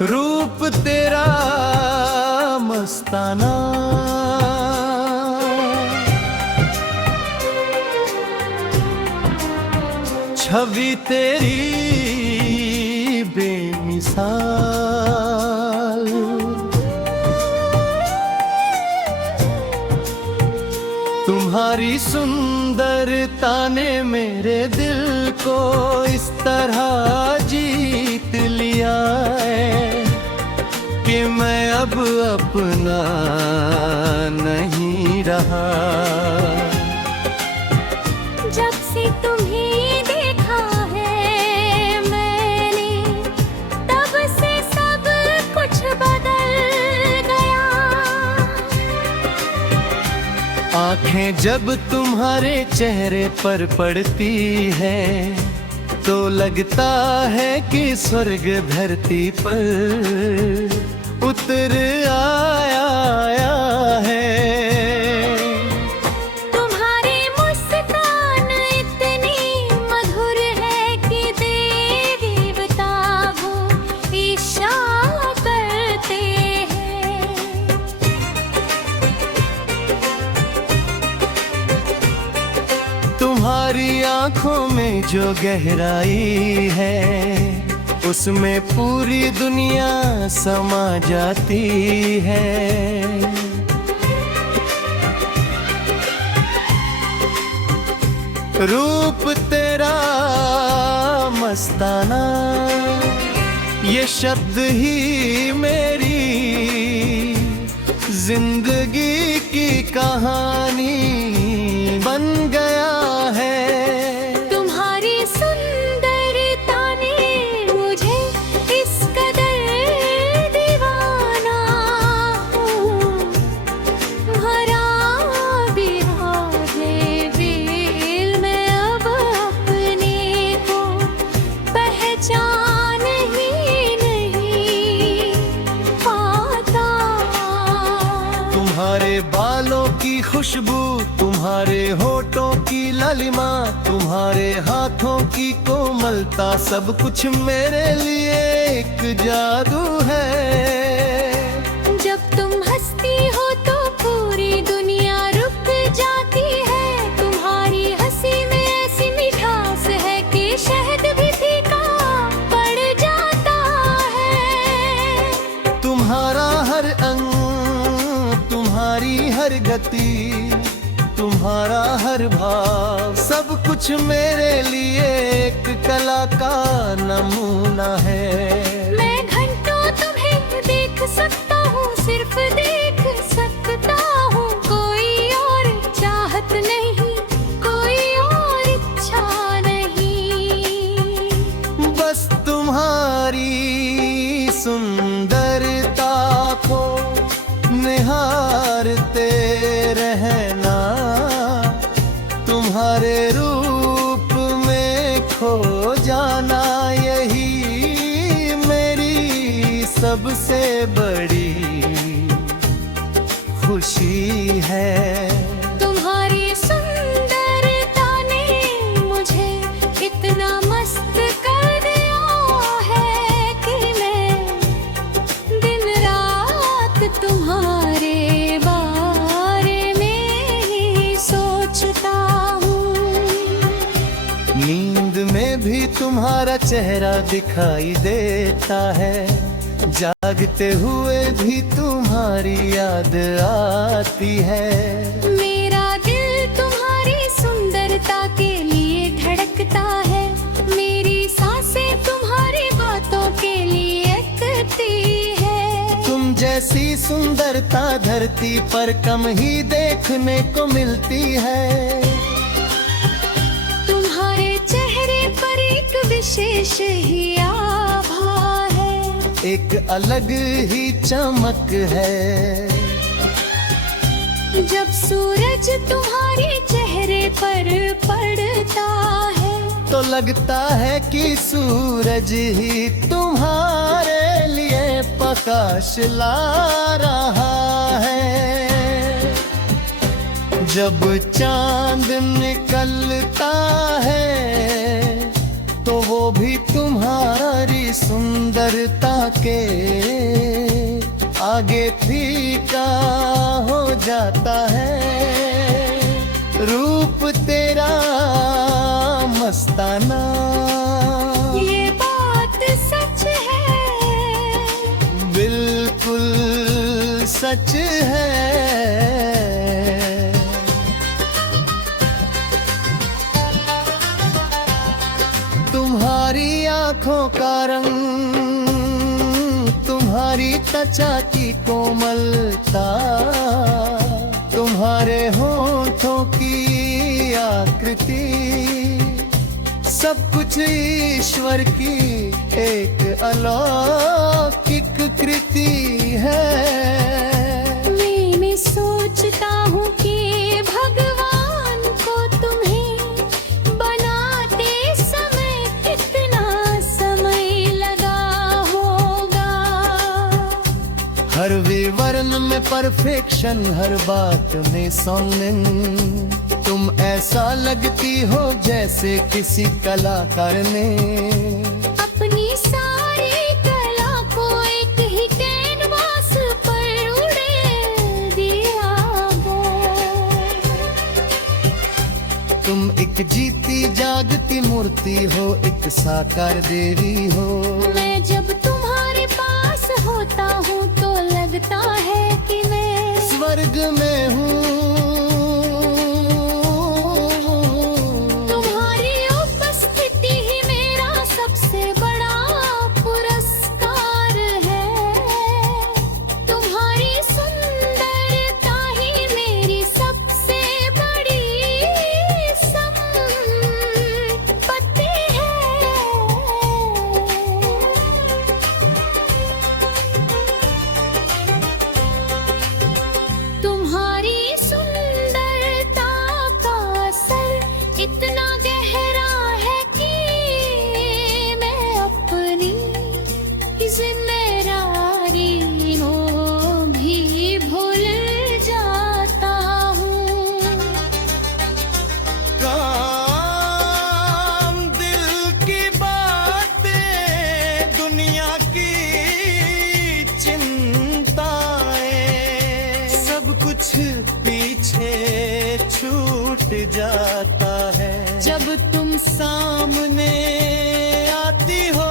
रूप तेरा मस्ताना, छवि तेरी बेमिसाल, तुम्हारी सुंदरता ने मेरे दिल को इस तरह जीत लिया है कि मैं अब अपना नहीं रहा। जब से तुम्हें देखा है मैंने, तब से सब कुछ बदल गया। आंखें जब तुम्हारे चेहरे पर पड़ती है तो लगता है कि स्वर्ग धरती पर उतर आया है। तुम्हारी मुस्कान इतनी मधुर है कि देवता वो इशारा करते हैं। तुम्हारी आंखों में जो गहराई है उसमें पूरी दुनिया समा जाती है। रूप तेरा मस्ताना, ये शब्द ही मेरी जिंदगी की कहानी बन गया है। तुम्हारी सुंदरता ने मुझे इस कदर दीवाना हूँ, भरा बिहार दिल में अब अपने को पहचान ही नहीं पाता। तुम्हारे बालों की खुशबू, तुम्हारे होठों की लालिमा, तुम्हारे हाथों की कोमलता, सब कुछ मेरे लिए एक जादू है। जब तुम हंसती हो तो पूरी दुनिया रुक जाती है। तुम्हारी हंसी में ऐसी मिठास है कि शहद भी फीका पड़ जाता है। तुम्हारा हर अंग, तुम्हारी हर गति, तुम्हारा हर भाव, सब कुछ मेरे लिए एक कला का नमूना है। मैं घंटों तुम्हें देख सकता हूँ, सिर्फ देख सकता हूँ। कोई और चाहत नहीं, कोई और इच्छा नहीं। बस तुम्हारी सुंदरता को निहारते रहना, तुम्हारे रूप में खो जाना, यही मेरी सबसे बड़ी खुशी है। तुम्हारी सुंदरता ने मुझे इतना मस्त कर दिया है कि मैं दिन रात तुम्हारे बारे में ही सोचता हूँ। नींद में भी तुम्हारा चेहरा दिखाई देता है, जागते हुए भी तुम्हारी याद आती है। मेरा दिल तुम्हारी सुंदरता के लिए धड़कता है, मेरी सांसें तुम्हारी बातों के लिए अटकती है। तुम जैसी सुंदरता धरती पर कम ही देखने को मिलती है। तुम्हारे चेहरे पर एक विशेष ही आभा है, एक अलग ही चमक है। जब सूरज तुम्हारे चेहरे पर पड़ता है तो लगता है कि सूरज ही तुम्हारे लिए प्रकाश ला रहा है। जब चांद निकलता है तो वो भी तुम्हारी सुंदरता के आगे फीका हो जाता है। रूप तेरा मस्ताना, ये बात सच है, बिल्कुल सच है। तुम्हारी आंखों का रंग, तुम्हारी त्वचा की कोमलता, तुम्हारे होठों की आकृति, सब कुछ ईश्वर की एक अलौकिक कृति है। मैं सोचता हूँ कि भगवान को तुम्हें बनाते समय कितना समय लगा होगा। हर विवरण में परफेक्शन, हर बात में सौंदर्य, तुम ऐसा लगती हो जैसे किसी कलाकार ने अपनी सारी कला को एक ही कैनवास पर उड़ेल दिया हो। तुम एक जीती जागती मूर्ति हो, एक साकार देवी हो। मैं जब तुम्हारे पास होता हूँ तो लगता है कि मैं स्वर्ग में हूँ। तुम्हारी उपस्थिति ही मेरा सबसे बड़ा पुरस्कार है। तुम्हारी सुंदरता ही मेरी सबसे बड़ी संपत्ति है। तुम्हारी सुंदरता का असर इतना गहरा है कि मैं अपनी जिम्मेदारी को भी भूल जाता हूँ। काम दिल की बातें, दुनिया की चिंताएं, सब कुछ पीछे छूट जाता है जब तुम सामने आती हो।